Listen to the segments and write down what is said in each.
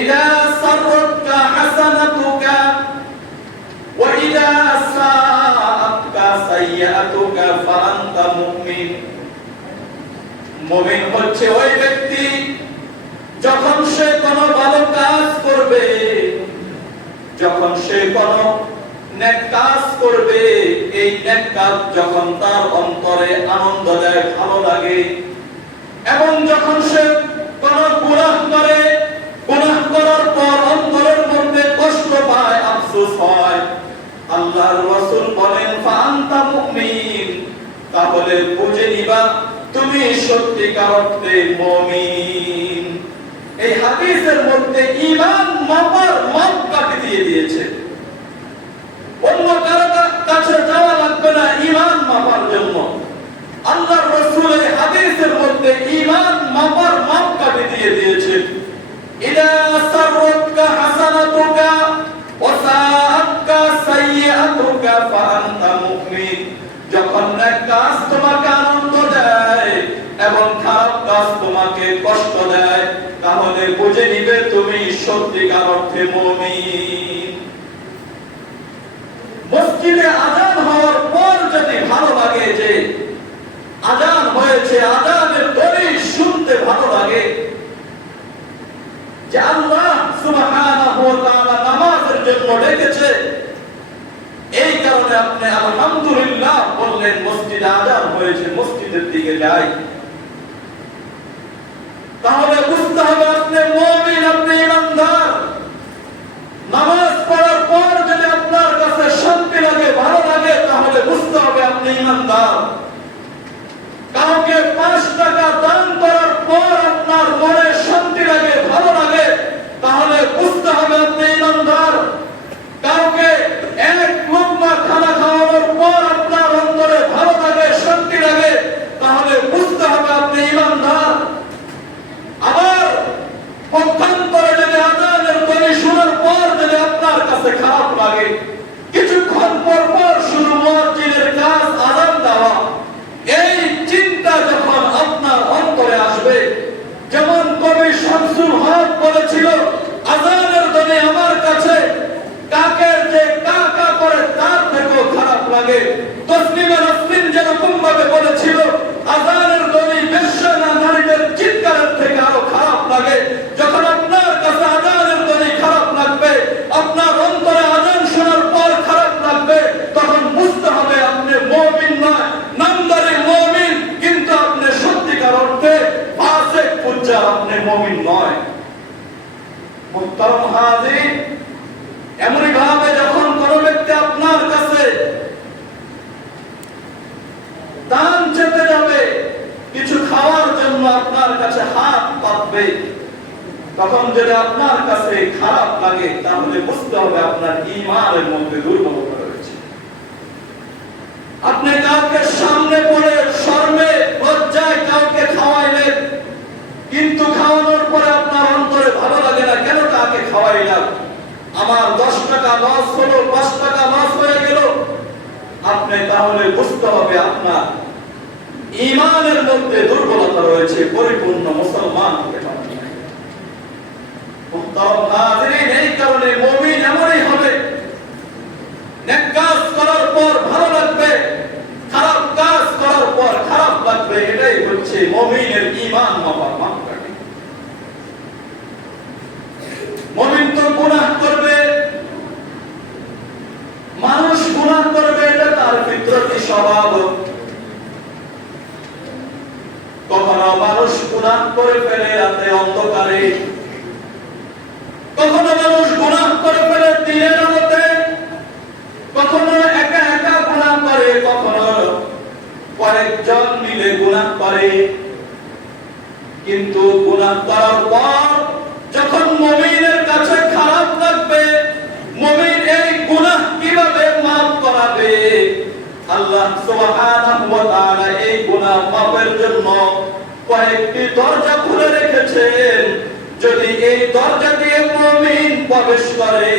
ইদা সাররাতকা হাসানাতুকা ওয়া ইদা সাআতকা সাইয়্যাতুকা ফাআনতা মুমিন। মুমিন হচ্ছে ওই ব্যক্তি যখন সে কোনো ভালো কাজ করবে, যখন সে কোনো নেক কাজ করবে, এই নেক কাজ যখন তার অন্তরে আনন্দ দেয়, ভালো লাগে, এবং যখন সে কোনো গুনাহ করে, গুনাহ করার পর অন্তরের মধ্যে কষ্ট পায়, আফসোস হয়, আল্লাহর রাসূল বলেন ফাআনতা মুমিন, তাহলে বুঝে নিবা তুমি সত্যিকার অর্থে মুমিন। এই হাদিসের মধ্যে ঈমান মাপার মাপকাঠি দিয়ে দিয়েছে। অন্য কারো কাছে যাওয়া লাগবে না ঈমান মাপার জন্য। আল্লাহর রাসূল এই হাদিসের মধ্যে ঈমান মাপার মাপকাঠি দিয়ে দিয়েছেন। ইদা সাররাতকা হাসানাতুকা ওয়া সাআতকা সাইয়্যাতুকা ফাআনতা মুমিন। যখন নেক কাজ তোমাকে আনন্দ দেয় এবং খারাপ কাজ তোমাকে কষ্ট দেয়, তাহলে বুঝে নিবে তুমি সত্যিকার অর্থে মুমিন। মসজিদে আযান হওয়ার পর যদি ভালো লাগে যে আযান হয়েছে, আযানের ধ্বনি শুনতে ভালো লাগে, যে আল্লাহ সুবহানাহু ওয়া তাআলা নামাজের জন্য ডেকেছে, এই কারণে আপনি আলহামদুলিল্লাহ বললেন, মসজিদে আযান হয়েছে, মসজিদের দিকে যাই, তাহলে বুঝতে হবে আপনি মুমিন, আপনি ঈমানদার। নামাজ পড়ার পর যদি আপনার কাছে শান্তি লাগে, ভালো লাগে, তাহলে বুঝতে হবে আপনি ঈমানদার। কাউকে 5 টাকা দান করার পর আপনার মনে শান্তি লাগে, ভালো লাগে, তাহলে বুঝতে হবে আপনি ঈমানদার। কাউকে 1 লুকমা খানা খাওয়ানোর পর আপনার অন্তরে ভালো লাগে, শান্তি লাগে, তাহলে বুঝতে হবে আপনি ঈমানদার। আবার পক্ষান্তরে যদি আযানের ধ্বনি শোনার পর যদি আপনার কাছে খারাপ লাগে, কিছুক্ষণ পর পর শুধু মুয়াজ্জিনের কাজ আযান দেওয়া, এই চিন্তা যখন আপনার অন্তরে আসবে, যেমন কবি শামসুল হক বলেছিল, আযানের ধ্বনি আমার কাছে কাকের যে কা কা করে তার থেকেও খারাপ লাগে। তসলিমা নাসরিন যেরকম ভাবে বলেছিল, আযানের ধ্বনি বেশ্যা নারীদের চিৎকারের থেকে আরো খারাপ লাগে। যখন আপনার কাছে আযানের ধ্বনি খারাপ লাগবে, আপনার অন্তরে আযান শোনার পর খারাপ লাগবে, তখন বুঝতে হবে আপনি মুমিন নয়, নামদারি মুমিন, কিন্তু আপনি সত্যিকার অর্থে ফাসিক ফুজ্জার, আপনি মুমিন নয়। মুহতারাম হাজির, এমনই ভাবে যখন কোন ব্যক্তি আপনার কাছে দান চেতে যাবে, কিছু খাওয়ার জন্য আপনার কাছে হাত পাতবে, তখন যদি আপনার কাছে খারাপ লাগে, তাহলে বুঝতে হবে আপনার ঈমানের মধ্যে দুর্বলতা রয়েছে। আপনি কাউকে সামনে পড়ে শরমে লজ্জায় কাউকে খাওয়াইলেন, কিন্তু খাওয়ানোর পরে আপনার অন্তরে ভালো লাগে না, কেন তাকে খাওয়াইলাম, আমার 10 টাকা লস হলো, 5 টাকা লস হয়ে গেল, আপনি তাহলে বুঝতে হবে আপনার ঈমানের মধ্যে দুর্বলতা রয়েছে, পরিপূর্ণ মুসলমান হতে পারেন না। মুহতারাম হাজিরিন, এই কারণে মুমিন এমনই হবে, নেক কাজ করার পর ভালো লাগবে, খারাপ কাজ করার পর খারাপ লাগবে, এটাই হচ্ছে মুমিনের ঈমান মাপার মাপকাঠি। মুমিন তো গুনাহ করবে, মানুষ গুনাহ করবে, এটা তার ফিতরতি স্বভাব। কখনো মানুষ গুনাহ করে ফেলে রাতে অন্ধকারে, কখনো মানুষ গুনাহ করে ফেলে দিনের আলোতে, কখনো একা একা গুনাহ করে, কখনো কয়েকজন মিলে গুনাহ করে। কিন্তু গুনাহ করার পর যখন মুমিনের কাছে খারাপ লাগবে, মুমিন এই গুনাহ কিভাবে মাফ করাবে, আল্লাহ সুবহানাহু ওয়া তাআলা এই গুনাহ মাফের জন্য কয়েকটি দরজা খুলে রেখেছেন। যদি এই দরজা দিয়ে মুমিন প্রবেশ করে,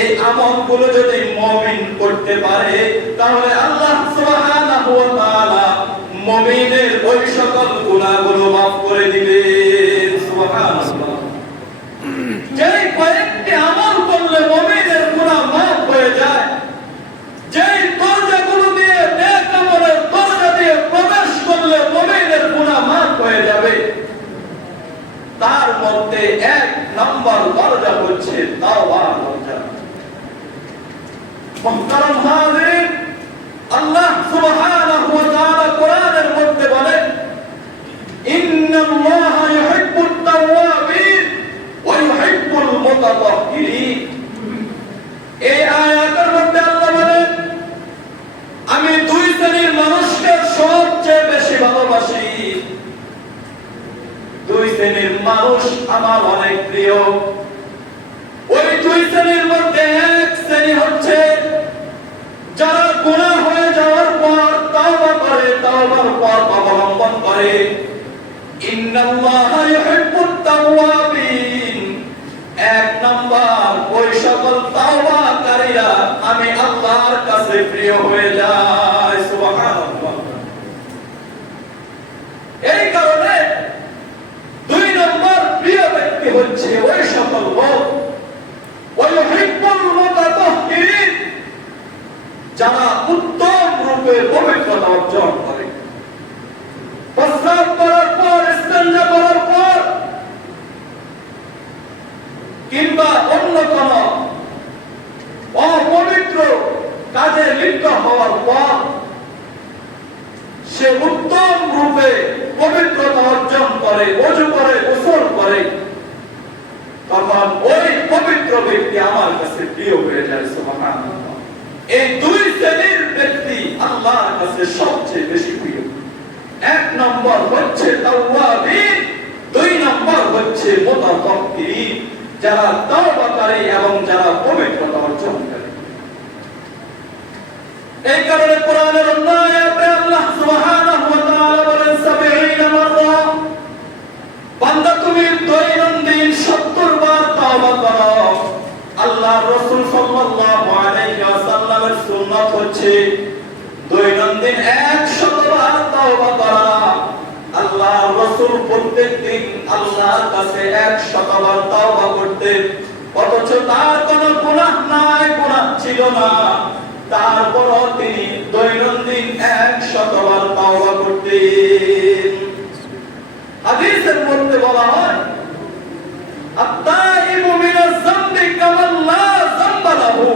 এই আমলগুলো যদি মুমিন করতে পারে, তাহলে আল্লাহ সুবহানাহু ওয়া তাআলা মুমিনের ওই সকল গুনাহগুলো মাফ করে দিবেন। সুবহানাল্লাহ। যে মধ্যে এক নম্বর দরজা হচ্ছে তাওবার দরজা। মুহতারাম হাজিরিন, আল্লাহ সুবহানাহু ওয়া তাআলা কোরআনের মধ্যে বলেন, ইন্নাল্লাহা ইউহিব্বুত তাওয়াবিন ওয়া ইউহিব্বুল মুতাতাহহিরিন। এই আয়াতের মধ্যে আল্লাহ বলেন, আমি দুই শ্রেণীর মানুষকে সবচেয়ে বেশি ভালোবাসি। দুই শ্রেণীর মানুষ আমার অনেক প্রিয়। ওই দুই শ্রেণীর মধ্যে এক শ্রেণী হচ্ছে যারা গুনাহ হয়ে যাওয়ার পর তাওবা করে, তাওবার পথ অবলম্বন করে। ইন্নাল্লাহা ইউহিব্বুত তাওয়াবিন, এক নাম্বার ওই সকল তাওবাকারীরা আমি আল্লাহর কাছে প্রিয় হয়ে যায়। সুবহানাল্লাহ। এই কারণে দুই নম্বর প্রিয় ব্যক্তি হচ্ছে ওই সকল লোক ওই ইউহিব্বুল মুতাতাহহিরিন, যারা উত্তম রূপে পবিত্রতা অর্জন করে। প্রস্রাব করার পর, ইস্তেঞ্জা করার পর কিংবা অন্য কোন অপবিত্র কাজে লিপ্ত হওয়ার পর সে উত্তম রূপে পবিত্রতা অর্জন করে, ওযু করে, গোসল করে, তখন ওই পবিত্র ব্যক্তি আমার কাছে প্রিয় হয়ে যায়। সুবহানাল্লাহ। এই দুই শ্রেণীর ব্যক্তি আল্লাহর কাছে সবচেয়ে বেশি প্রিয়। এক নম্বর হচ্ছে তাওয়াবিন, দুই নম্বর হচ্ছে মুতাতাহহিরিন, যারা তাওবাকারী এবং যারা পবিত্রতা অর্জন করে। এই কারণে কোরআনের অন্য আয়াতে আল্লাহ সুবহানাহু ওয়া তাআলা বলেন, ৭০ মাররা, বান্দা তুমি দৈনন্দিন ৭০ বার তাওবা করো। আল্লাহর রাসূল সাল্লাল্লাহু আলাইহি ওয়াসাল্লামের সুন্নাত হচ্ছে দৈনন্দিন ১০০ বার তাওবা করা। আল্লাহর রাসূল প্রত্যেকদিন আল্লাহর কাছে ১০০ বার তাওবা করতেন, অথচ তার কোনো গুনাহ নাই, গুনাহ ছিল না, তারপরও তিনি দৈনন্দিন ১০০ বার তাওবা করতেন। হাদিসের মধ্যে বলা হয়, আত-তাইবু মিনাজ যামবি কামান লা যামবা লাহু,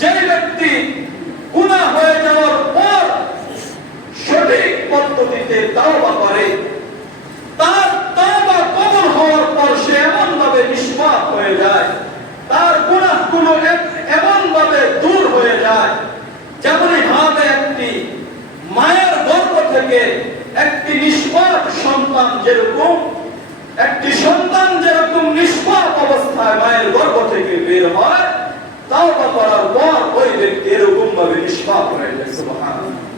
যে ব্যক্তি গুনাহ হয়ে যাওয়ার পর সঠিক পদ্ধতিতে তাওবা করে, তার তাওবা কবুল হওয়ার পর সে এমন ভাবে নিষ্পাপ হয়ে যায়, তার গুনাহগুলো এমন ভাবে দূর হয়ে যায়, যেমন ভাবে একটি মায়ের গর্ভ থেকে একটি নিষ্পাপ সন্তান যেরকম, একটি সন্তান যেরকম নিষ্পাপ অবস্থায় মায়ের গর্ভ থেকে বের হয়, তাওবা করার পর ওই ব্যক্তি এরকম ভাবে নিষ্পাপ হয়ে যায়। সুবহানাল্লাহ।